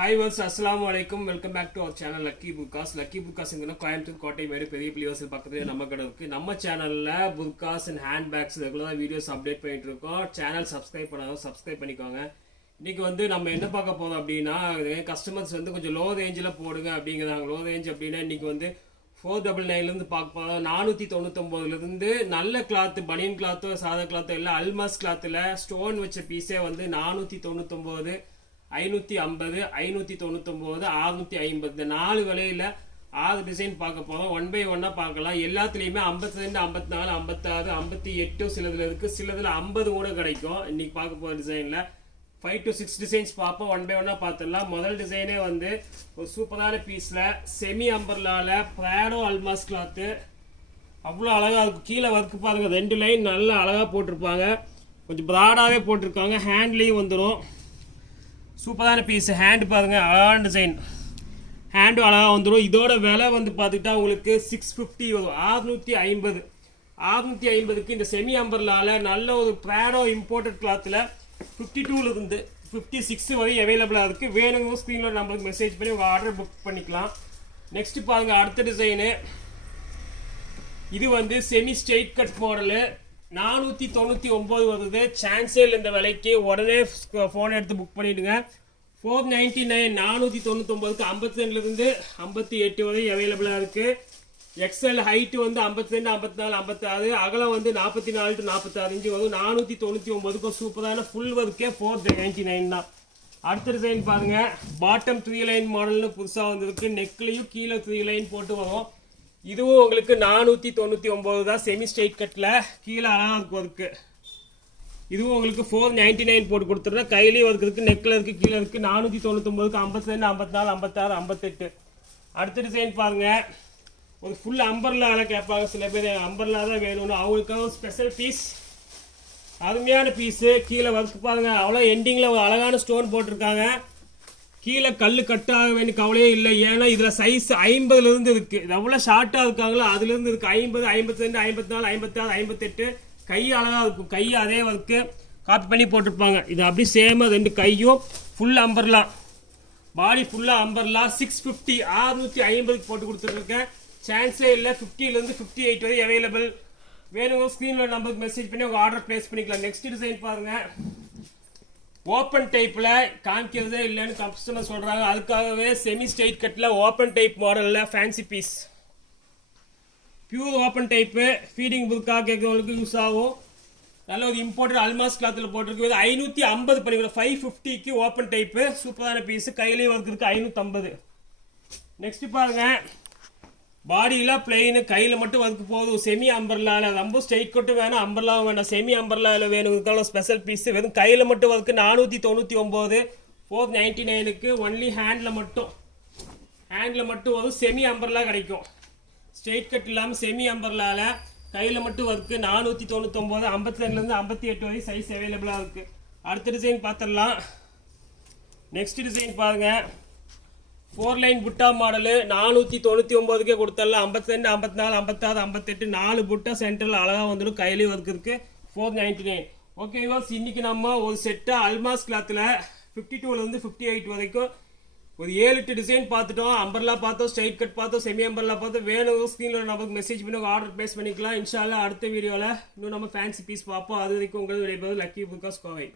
Hi வர்ஸ் அஸ்ஸலாமு அலைக்கும். Welcome back to our channel Lucky புர்காஸ். லக்கி புர்காஸ் கோயம்புத்தூர் கோட்டை மேடு பெரிய பிள்ளைவாசல் பக்கத்துலேயே நம்ம கடை இருக்கு. நம்ம சேனல்ல புர்காஸ் அண்ட் ஹேண்ட் பேக்ஸ் ரெகுலராக வீடியோஸ் அப்டேட் பண்ணிட்டு இருக்கோம். சேனல் சப்ஸ்கிரைப் பண்ணாலும் சப்ஸ்கிரைப் பண்ணிக்கோங்க. இன்னைக்கு நம்ம என்ன பார்க்க போறோம் அப்படின்னா, கஸ்டமர்ஸ் கொஞ்சம் லோ ரேஞ்சில் போடுங்க அப்படிங்கிறாங்க. லோ ரேஞ்ச் அப்படின்னா இன்னைக்கு 499 பார்க்க போகிறோம். 499 நல்ல கிளாத், பனியன் கிளாத்தோ சாதா கிளாத்தோ இல்லை, அல்மாஸ் கிளாத்தில் ஸ்டோன் வச்ச பீஸே 499, 550, 599, 650 இந்த 4 விலையில 6 டிசைன் பார்க்க போறோம். 1 by 1 பார்க்கலாம். எல்லாத்துலயுமே 52, 54, 56, 58 சிலதுல இருக்கு, சிலதுல 50 கூட கிடைக்கும். இன்னைக்கு பார்க்க போற டிசைன்ல 5 to 6 டிசைன்ஸ் பார்ப்போம். 1 by 1 பார்த்துடலாம். முதல் டிசைனே ஒரு சூப்பரான பீஸ்ல செமி அம்பர்லால பிராடோ அல்மாஸ் கிளாத்து. அவ்வளோ அழகா இருக்கும். கீழே ஒர்க் பாருங்க, 2 லைன் நல்லா அழகா போட்டிருப்பாங்க. கொஞ்சம் ப்ராடாவே போட்டிருக்காங்க. ஹேண்ட்லயும் வந்துடும். சூப்பரான பீஸ். ஹேண்டு பாருங்க, அழகான டிசைன். ஹேண்டும் அழகாக வந்துடும். இதோட விலை பார்த்துக்கிட்டா உங்களுக்கு 650 வரும். 650. 650க்கு இந்த செமி அம்பர்லால நல்ல ஒரு பிராடோ இம்போர்ட்டட் கிளாத்தில் 52 56 வரை அவைலபிளாக இருக்குது. வேணுங்க ஸ்க்ரீனில் நம்மளுக்கு மெசேஜ் பண்ணி உங்கள் ஆர்டர் புக் பண்ணிக்கலாம். நெக்ஸ்ட் பாருங்க, அடுத்த டிசைனு. இது செமி ஸ்ட்ரெயிட் கட் மாடலு. 499 வருது. சான்ஸே இல்லை இந்த விலைக்கு. உடனே ஃபோன் எடுத்து புக் பண்ணிவிடுங்க. 499, 499க்கு 52 58 வரை அவைலபிளாக இருக்குது. எக்ஸ்எல் ஹைட்டு 52, 54, 56, அகலம் 44 to 46 இன்ச்சு வரும். 499க்கும் சூப்பரான ஃபுல் ஒர்க்கே 499 தான். அடுத்த டிசைன் பாருங்கள். பாட்டம் 3 லைன் மாடல்னு புதுசாக வந்திருக்கு. நெக்லையும் கீழே 3 லைன் போட்டு வரும். இதுவும் உங்களுக்கு 499 தான். செமி ஸ்ட்ரெயிட் கட்டில் கீழே அழகாக இருக்கும் ஒர்க்கு. இதுவும் உங்களுக்கு 499 போட்டு கொடுத்துருந்தா. கையிலேயும் ஒர்க் இருக்குது, நெக்கில் இருக்குது, கீழே இருக்குது. 499க்கு 52, 54, 56, 58. அடுத்த டிசைன் பாருங்கள். ஒரு ஃபுல் அம்பர்லால கேட்பாங்க சில பேர். அம்பர்லா தான் வேணும்னு அவங்களுக்காக ஸ்பெஷல் பீஸ். அருமையான பீஸு. கீழே ஒர்க் பாருங்கள். அவ்வளோ எண்டிங்கில் ஒரு அழகான ஸ்டோன் போட்டிருக்காங்க. கீழே கல் கட்டாக வேண்டிய கவலையே இல்லை. ஏன்னா இதில் சைஸ் 50லேருந்து இருக்குது. இது எவ்வளோ ஷார்ட்டாக இருக்காங்களோ அதுலேருந்து இருக்குது. 50, 52, 54, 56, 58. கை அழகாக இருக்கும். கை அதே ஒர்க்கு காப்பி பண்ணி போட்டிருப்பாங்க. இது அப்படி சேமாக 2 கையும் ஃபுல் அம்பர்லா. பாடி ஃபுல்லாக அம்பர்லா. 650, 650க்கு போட்டு கொடுத்துருக்கேன். சான்ஸே இல்லை. 50லேருந்து 58 வரை அவைலபிள். வேணுங்க ஸ்க்ரீனில் நம்பருக்கு மெசேஜ் பண்ணி உங்கள் ஆர்டர் ப்ளேஸ் பண்ணிக்கலாம். நெக்ஸ்ட் டிசைன் பாருங்கள். ஓப்பன் டைப்பில் காமிக்கிறதே இல்லைன்னு கஸ்டமர் சொல்கிறாங்க. அதுக்காகவே செமி ஸ்ட்ரெயிட் கட்டில் ஓப்பன் டைப் மாடலில் fancy piece. Pure open type. Feeding புக்காக கேட்குறவங்களுக்கு யூஸ் ஆகும். நல்ல ஒரு இம்போர்ட்டட் அல்மாஸ் கிளாத்தில் போட்டிருக்கு. 550 பண்ணிக்கலாம். 550க்கு ஓப்பன் டைப்பு. சூப்பரான பீஸு. கையிலேயே ஒர்க் இருக்குது. 550. நெக்ஸ்ட் பாருங்கள். பாடியில் பிளெயின், கையில் மட்டும் ஒர்க் போகுது. செமி அம்பர்லாவில் ரொம்ப ஸ்ட்ரெயிட் கட்டும் வேணும், அம்பர்லாவும் வேணும். செமி அம்பர்லாவில் வேணுங்கிறதுக்கான ஸ்பெஷல் பீஸ். வெறும் கையில் மட்டும் ஒர்க்கு. 499, 499க்கு ஒன்லி ஹேண்டில் மட்டும் வரும். செமி அம்பர்லா கிடைக்கும். ஸ்ட்ரெயிட் கட் இல்லாமல் செமி அம்பர்லாவில் கையில் மட்டும் ஒர்க்கு. 499, 52லேருந்து 58 வரை சைஸ் அவைலபிளாக இருக்குது. அடுத்த டிசைன் பார்த்துடலாம். நெக்ஸ்ட் டிசைன் பாருங்கள். 4 லைன் புட்டா மாடலு. 499க்கே கொடுத்துடலாம். 52, 54, 56, 58 4 புட்டா சென்டரில் அழகாக வந்துடும். கையிலே ஒர்க் இருக்குது. 499. ஓகே வாஸ், இன்னைக்கு நம்ம ஒரு செட்டு அல்மாஸ் கிளாத்தில் 52லேருந்து 58 வரைக்கும் ஒரு 7-8 டிசைன் பார்த்துட்டோம். அம்பர்லா பார்த்தோம், ஸ்ட்ரைட் கட் பார்த்தோம், செமி அம்பர்லா பார்த்தோம். வேணும் ஸ்க்ரீனில் நமக்கு மெசேஜ் பண்ணி ஆர்டர் ப்ளேஸ் பண்ணிக்கலாம். இன்ஷால்லா அடுத்த வீடியோவில் இன்னும் நம்ம ஃபேன்சி பீஸ் பார்ப்போம். அது வரைக்கும் உங்களுக்கு விடைபெறுவது லக்கி புர்காஸ் கோவை.